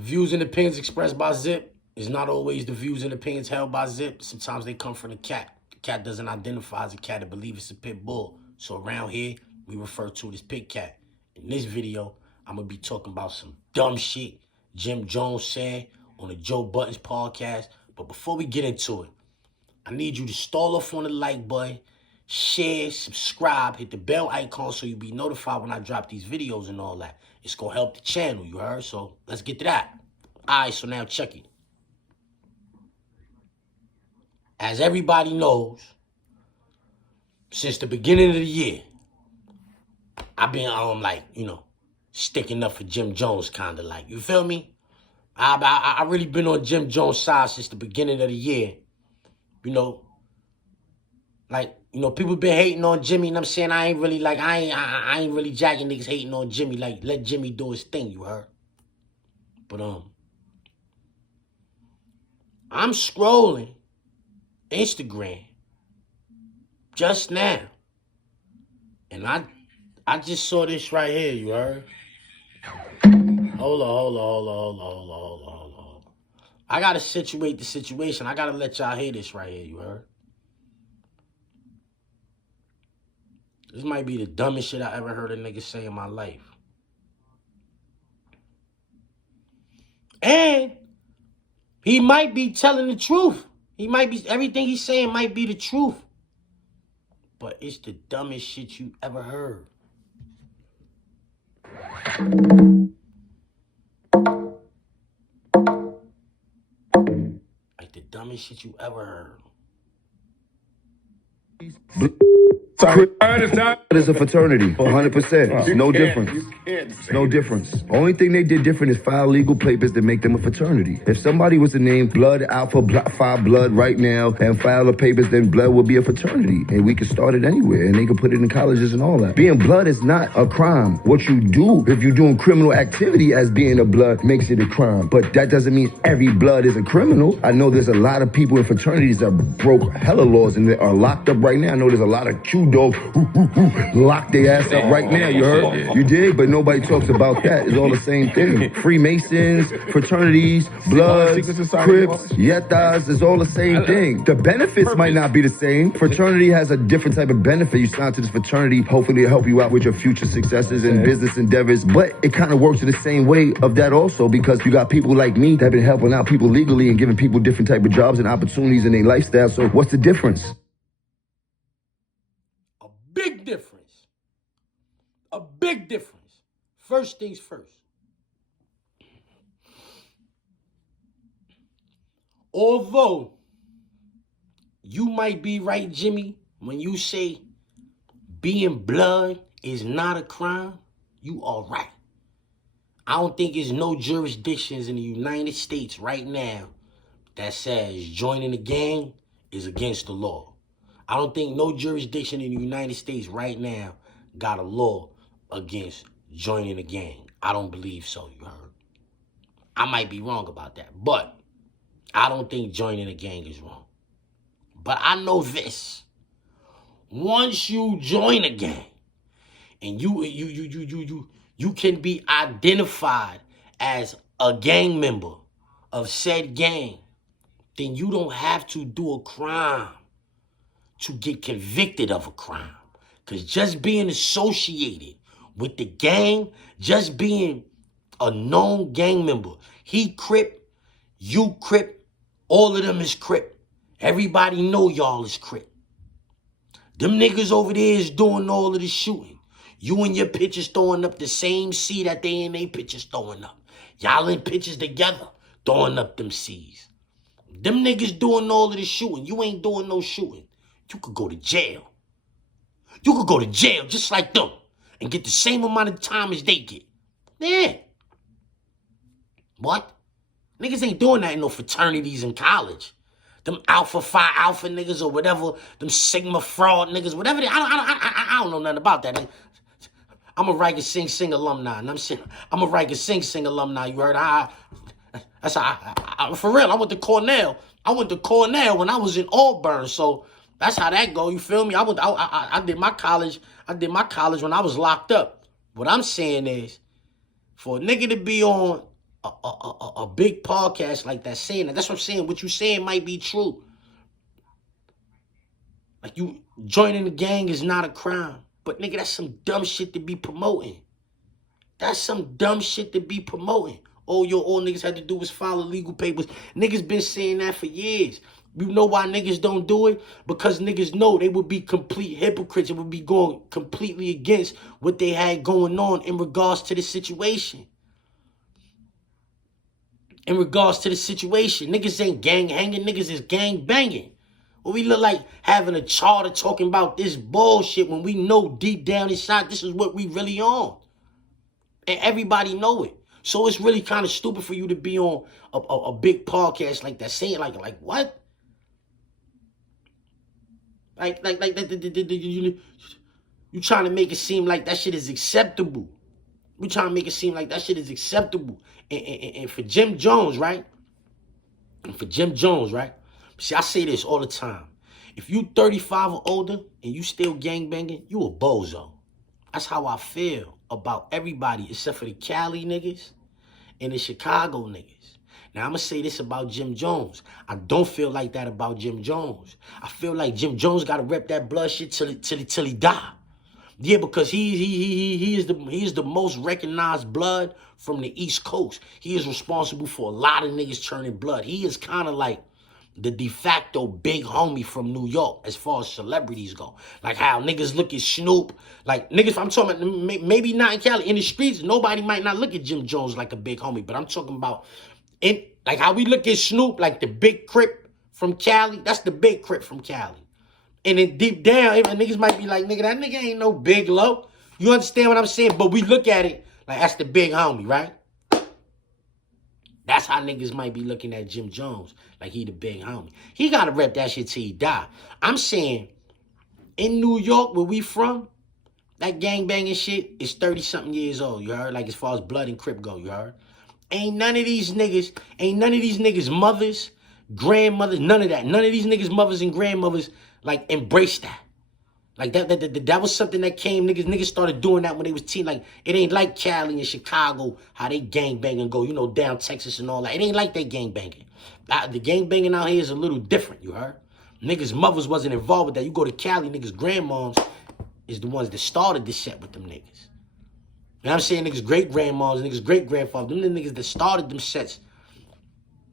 The views and opinions expressed by Zip is not always the views and opinions held by Zip. Sometimes they come from the cat. The cat doesn't identify as a cat and believe it's a pit bull. So around here, we refer to it as pit cat. In this video, I'm going to be talking about some dumb shit Jim Jones said on the Joe Budden's podcast. But before we get into it, I need you to stall off on the like button, share, subscribe, hit the bell icon so you'll be notified when I drop these videos and all that. It's going to help the channel, you heard? So let's get to that. All right, so now check it. As everybody knows, since the beginning of the year, I've been sticking up for Jim Jones, kind of like, you feel me? I really been on Jim Jones' side since the beginning of the year. People been hating on Jimmy, and I'm saying I ain't really jacking niggas hating on Jimmy. Like, let Jimmy do his thing, you heard? But I'm scrolling Instagram just now, and I just saw this right here, you heard? Hold on. I gotta situate the situation. I gotta let y'all hear this right here, you heard? This might be the dumbest shit I ever heard a nigga say in my life. And he might be telling the truth. Everything he's saying might be the truth. But it's the dumbest shit you ever heard. Like the dumbest shit you ever heard. It's a fraternity, 100%. No difference. No difference. Only thing they did different is file legal papers to make them a fraternity. If somebody was to name Blood Alpha Phi Blood right now and file the papers, then Blood would be a fraternity. And we could start it anywhere, and they could put it in colleges and all that. Being Blood is not a crime. What you do, if you're doing criminal activity as being a Blood, makes it a crime. But that doesn't mean every Blood is a criminal. I know there's a lot of people in fraternities that broke hella laws and they are locked up right now. I know there's a lot of Q dogs who lock their ass up right now, you heard? You dig? But nobody talks about that. It's all the same thing. Freemasons, fraternities, Bloods, Crips, Yetas, it's all the same thing. The benefits might not be the same. Fraternity has a different type of benefit. You sign to this fraternity, hopefully it'll help you out with your future successes and business endeavors. But it kind of works in the same way of that also, because you got people like me that have been helping out people legally and giving people different type of jobs and opportunities in their lifestyle. So what's the difference? Big difference. A big difference. First things first. Although you might be right, Jimmy, when you say being Blood is not a crime, you are right. I don't think there's no jurisdictions in the United States right now that says joining a gang is against the law. I don't think no jurisdiction in the United States right now got a law against joining a gang. I don't believe so, you heard? I might be wrong about that, but I don't think joining a gang is wrong. But I know this. Once you join a gang and you can be identified as a gang member of said gang, then you don't have to do a crime to get convicted of a crime. Because just being associated with the gang, just being a known gang member, he Crip, you Crip, all of them is Crip. Everybody know y'all is Crip. Them niggas over there is doing all of the shooting. You and your pictures throwing up the same C that they in their pictures throwing up. Y'all in pictures together, throwing up them C's. Them niggas doing all of the shooting. You ain't doing no shooting. You could go to jail. You could go to jail just like them and get the same amount of time as they get. Yeah. What? Niggas ain't doing that in no fraternities in college. Them Alpha Phi Alpha niggas or whatever, them Sigma fraud niggas, whatever. I don't know nothing about that. I'm a Riker Sing alumni, and I'm a Riker Sing alumni. You heard? For real. I went to Cornell. When I was in Auburn, so. That's how that go. You feel me? I did my college. I did my college when I was locked up. What I'm saying is, for a nigga to be on a big podcast like that saying that. That's what I'm saying. What you saying might be true. Like, you joining the gang is not a crime. But, nigga, that's some dumb shit to be promoting. That's some dumb shit to be promoting. All niggas had to do was file legal papers. Niggas been saying that for years. You know why niggas don't do it? Because niggas know they would be complete hypocrites. It would be going completely against what they had going on in regards to the situation. In regards to the situation. Niggas ain't gang hanging. Niggas is gang banging. Well, we look like having a charter talking about this bullshit when we know deep down inside this is what we really on. And everybody know it. So it's really kind of stupid for you to be on a big podcast like that, saying like what? You trying to make it seem like that shit is acceptable. We trying to make it seem like that shit is acceptable. And for Jim Jones, right? See, I say this all the time. If you 35 or older and you still gangbanging, you a bozo. That's how I feel about everybody except for the Cali niggas and the Chicago niggas. Now, I'm going to say this about Jim Jones. I don't feel like that about Jim Jones. I feel like Jim Jones got to rep that blood shit till he die. Yeah, because he is the most recognized blood from the East Coast. He is responsible for a lot of niggas turning blood. He is kind of like the de facto big homie from New York as far as celebrities go. Like how niggas look at Snoop. Like niggas, I'm talking about maybe not in Cali. In the streets, nobody might not look at Jim Jones like a big homie. But I'm talking about like how we look at Snoop like the big crip from Cali. That's the big crip from Cali. And then deep down, even niggas might be like, nigga, that nigga ain't no big low. You understand what I'm saying? But we look at it like that's the big homie, right? That's how niggas might be looking at Jim Jones, like he the big homie. He got to rep that shit till he die. I'm saying, in New York, where we from, that gangbanging shit is 30-something years old, you heard? Like, as far as blood and crip go, you heard? Ain't none of these niggas mothers, grandmothers, none of that. None of these niggas mothers and grandmothers, like, embrace that. Like, that was something that came, niggas started doing that when they was teen. Like, it ain't like Cali and Chicago, how they gangbanging go, you know, down Texas and all that. It ain't like they gangbanging. The gangbanging out here is a little different, you heard? Niggas' mothers wasn't involved with that. You go to Cali, niggas' grandmoms is the ones that started this shit with them niggas. You know what I'm saying? Niggas' great-grandmoms, niggas' great-grandfathers, them the niggas that started them sets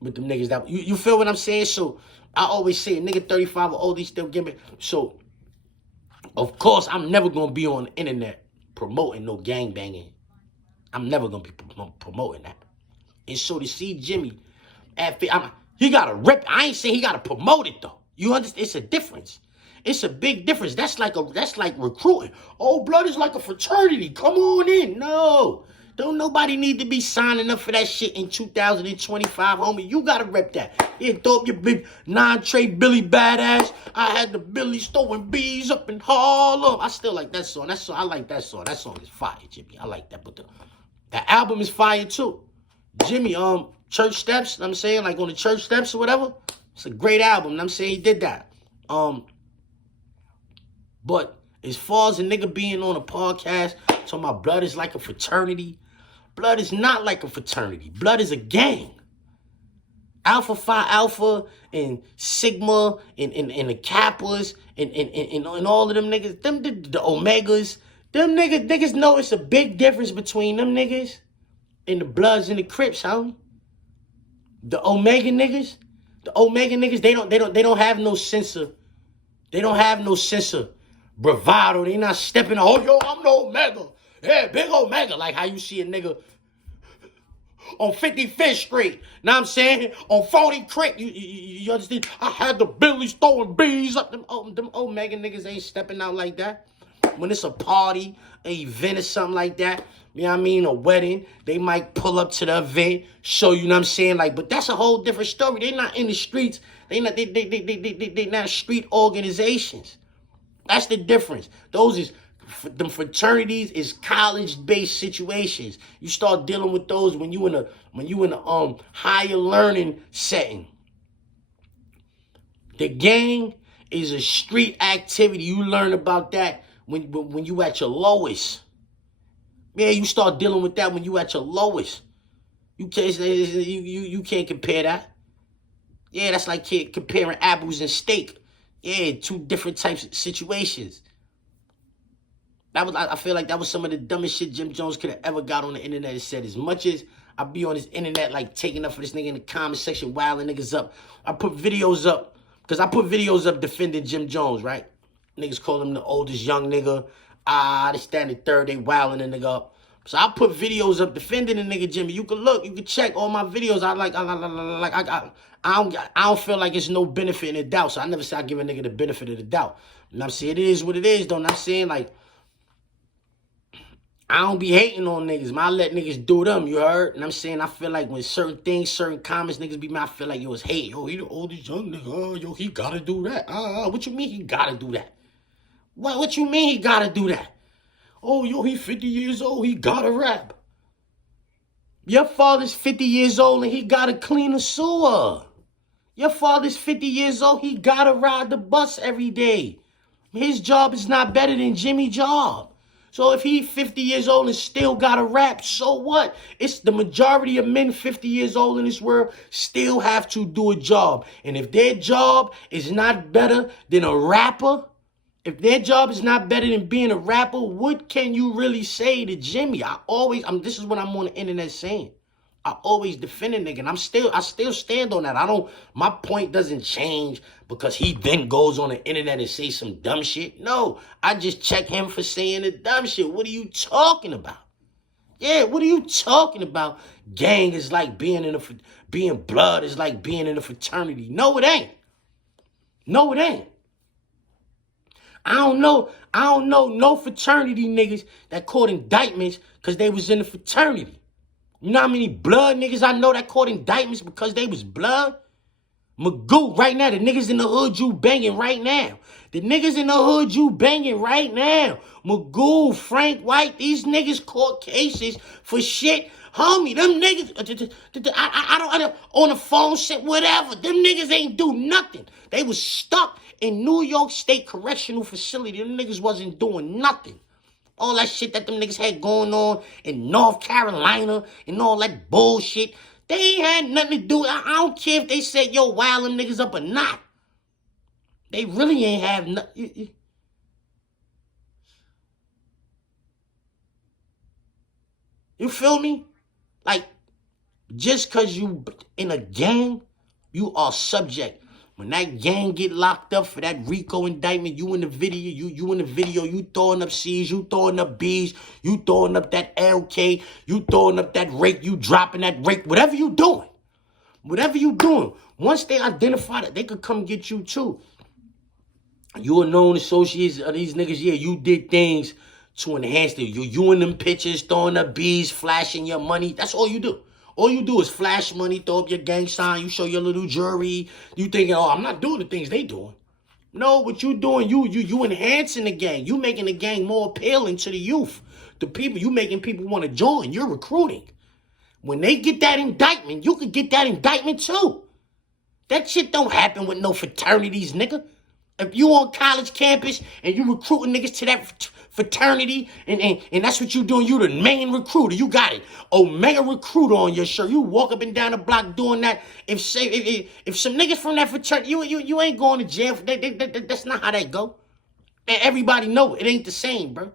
with them niggas. That you feel what I'm saying? So, I always say, nigga 35 or older, he still give me. So, of course, I'm never going to be on the internet promoting no gangbanging. I'm never going to be promoting that. And so to see Jimmy, he got to rip. I ain't saying he got to promote it, though. You understand? It's a difference. It's a big difference. That's like recruiting. Oh, blood is like a fraternity. Come on in. No. Don't nobody need to be signing up for that shit in 2025, homie. You gotta rep that. Yeah, throw up your big non-trade Billy badass. I had the Billy throwing bees up in Harlem. I still like that song. I like that song. That song is fire, Jimmy. I like that. But the album is fire too. Jimmy, Church Steps, you know what I'm saying, like on the Church Steps or whatever. It's a great album. You know what I'm saying, he did that. But as far as a nigga being on a podcast, talking about blood is like a fraternity. Blood is not like a fraternity. Blood is a gang. Alpha Phi Alpha and Sigma and the Kappas and all of them niggas, them the Omegas, them niggas know it's a big difference between them niggas and the Bloods and the Crips, homie. The Omega niggas, they don't have no sense of bravado. They not stepping, oh, yo, I'm the Omega. Yeah, big Omega. Like how you see a nigga on 55th Street. Know what I'm saying? On 40 Creek. You understand? I had the Billies throwing bees up. Them Omega niggas ain't stepping out like that. When it's a party, an event or something like that, you know what I mean? A wedding, they might pull up to the event, show you, know what I'm saying? Like, but that's a whole different story. They not in the streets. They not street organizations. That's the difference. Them fraternities is college-based situations. You start dealing with those when you in a higher learning setting. The gang is a street activity. You learn about that when you at your lowest. Yeah, you start dealing with that when you at your lowest. You can't compare that. Yeah, that's like comparing apples and steak. Yeah, two different types of situations. I feel like that was some of the dumbest shit Jim Jones could have ever got on the internet and said. As much as I be on this internet like taking up for this nigga in the comment section, wilding niggas up, I put videos up, because I put videos up defending Jim Jones, right? Niggas call him the oldest young nigga. They stand the third, they wilding the nigga up. So I put videos up defending the nigga Jimmy. You can look, you can check all my videos. I don't feel like it's no benefit in the doubt. So I never say I give a nigga the benefit of the doubt. And I'm saying it is what it is, though. And I'm saying like, I don't be hating on niggas, man. I let niggas do them, you heard? And I'm saying I feel like when certain things, certain comments niggas be mad, I feel like yo, it's hate. Yo, he the oldest young nigga. Oh, yo, he gotta do that. What you mean he gotta do that? What you mean he gotta do that? Oh, yo, he 50 years old. He gotta rap. Your father's 50 years old and he gotta clean the sewer. Your father's 50 years old. He gotta ride the bus every day. His job is not better than Jimmy's job. So if he 50 years old and still gotta rap, so what? It's the majority of men 50 years old in this world still have to do a job. And if their job is not better than a rapper, if their job is not better than being a rapper, what can you really say to Jimmy? This is what I'm on the internet saying. I always defend a nigga, and I still stand on that. My point doesn't change because he then goes on the internet and say some dumb shit. No, I just check him for saying the dumb shit. What are you talking about? Yeah, what are you talking about? Gang is like being blood is like being in a fraternity. No, it ain't. No, it ain't. I don't know no fraternity niggas that caught indictments because they was in a fraternity. You know how many blood niggas I know that caught indictments because they was blood? Magoo, right now, the niggas in the hood you banging right now. The niggas in the hood you banging right now. Magoo, Frank White, these niggas caught cases for shit. Homie, them niggas, I don't, on the phone shit, whatever. Them niggas ain't do nothing. They was stuck in New York State Correctional Facility. Them niggas wasn't doing nothing. All that shit that them niggas had going on in North Carolina and all that bullshit. They ain't had nothing to do. I don't care if they said, yo, wild them niggas up or not. They really ain't have nothing. You feel me? Like, just because you in a gang, you are subject. When that gang get locked up for that RICO indictment, you in the video, you throwing up C's, you throwing up B's, you throwing up that LK, you throwing up that rake, you dropping that rake, whatever you doing. Once they identify that, they could come get you too. You a known associate of these niggas, yeah, you did things to enhance them. You in them pictures, throwing up B's, flashing your money, that's all you do. All you do is flash money, throw up your gang sign, you show your little jewelry. You thinking, oh, I'm not doing the things they doing. No, what you doing, you enhancing the gang. You making the gang more appealing to the youth. The people, you making people want to join. You're recruiting. When they get that indictment, you could get that indictment too. That shit don't happen with no fraternities, nigga. If you on college campus and you recruiting niggas to that fraternity and that's what you doing, you the main recruiter. You got it. Omega recruiter on your shirt. You walk up and down the block doing that. If some niggas from that fraternity, you ain't going to jail. That's not how that go. And everybody know it ain't the same, bro.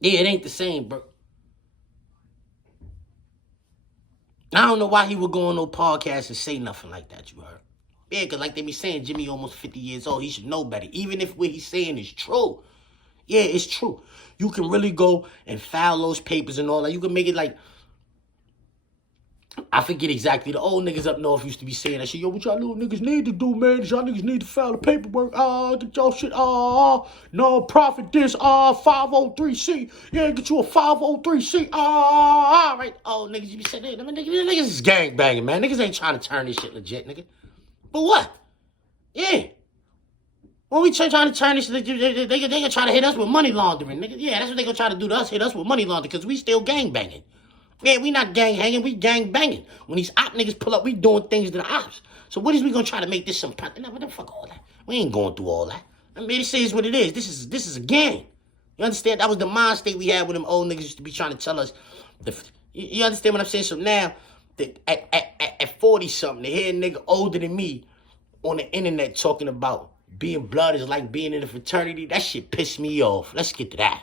Yeah, it ain't the same, bro. I don't know why he would go on no podcast and say nothing like that, you heard. Yeah, because like they be saying, Jimmy almost 50 years old. He should know better. Even if what he's saying is true. Yeah, it's true. You can really go and file those papers and all that. You can make it like, I forget exactly. The old niggas up north used to be saying that shit. Yo, what y'all little niggas need to do, man, is y'all niggas need to file the paperwork. Get y'all shit, non-profit this, 503C. Yeah, get you a 503C. Right. Oh, niggas, you be saying, hey, niggas is gang banging, man. Niggas ain't trying to turn this shit legit, nigga. But what? Yeah. When we trying to turn this, they gonna try to hit us with money laundering, nigga. Yeah, that's what they gonna try to do to us, hit us with money laundering, because we still gang banging. Yeah, we not gang hanging, we gang banging. When these op niggas pull up, we doing things to the ops. So what is we gonna try to make this some... No, what the fuck all that? We ain't going through all that. I mean, this is what it is. This is a gang. You understand? That was the mind state we had when them old niggas used to be trying to tell us... You understand what I'm saying? So now, at 40-something, to hear a nigga older than me on the internet talking about being blood is like being in a fraternity, that shit pissed me off. Let's get to that.